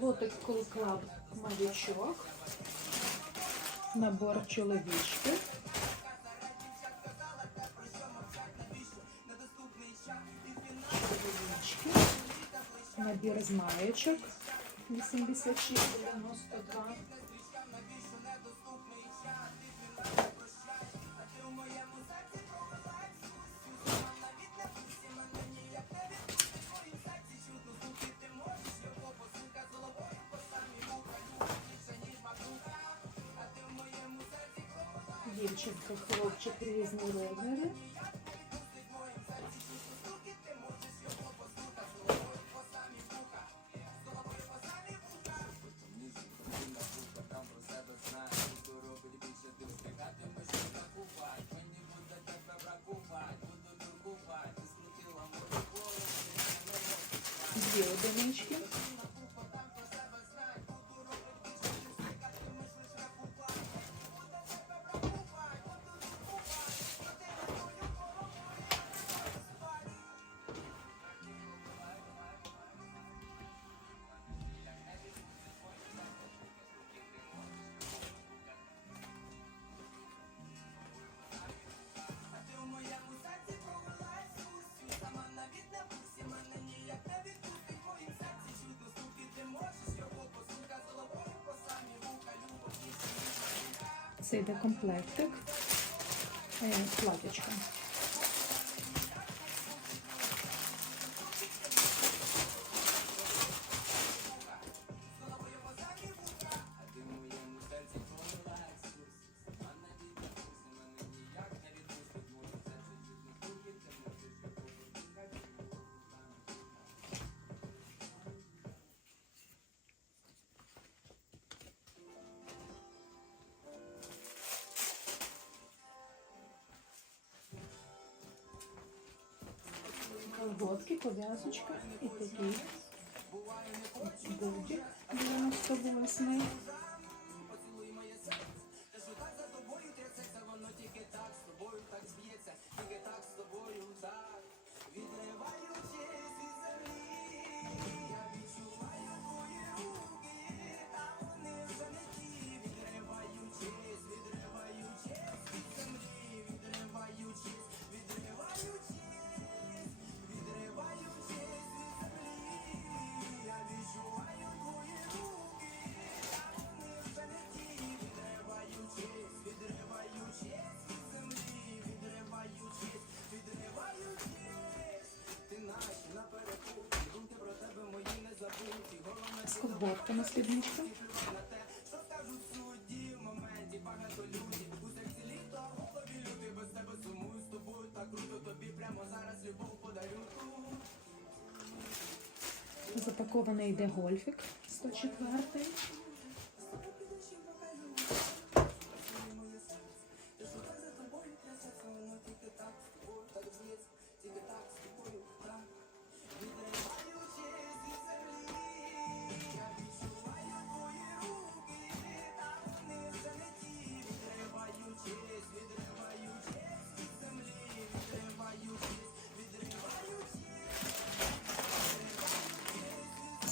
Лотик Клаб Мавічок. Набор чоловічки. Чоловічки. Набір з маєчок. 86,92. Дівчинка, хлопчик різні розміри. Дві одинички. Це йде комплектик. Е, Колготки, пов'язочка і такий будик 98. З на спідничка. Запакований йде гольфік 104.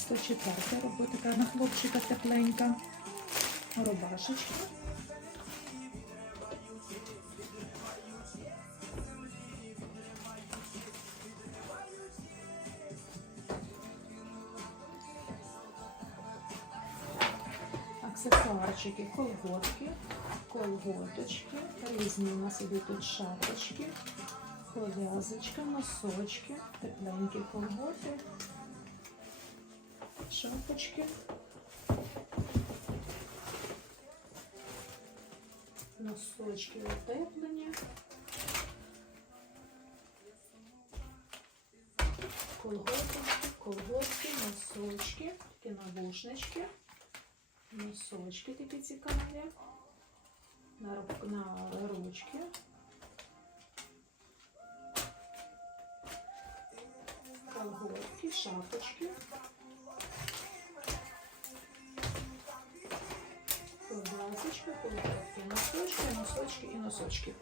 Сто четверта робота така на хлопчика тепленька. Рубашечка. Аксесуарчики, колготки, колготочки, різні у нас ідуть тут шапочки, пов'язочка, носочки, тепленькі колготи, шапочки. Носочки утеплені. Колготочки, колготки, носочки, такі навушнички, носочки такі цікаві, на, на ручки. Колготки, шапочки. Колготки, носочки, носочки і носочки.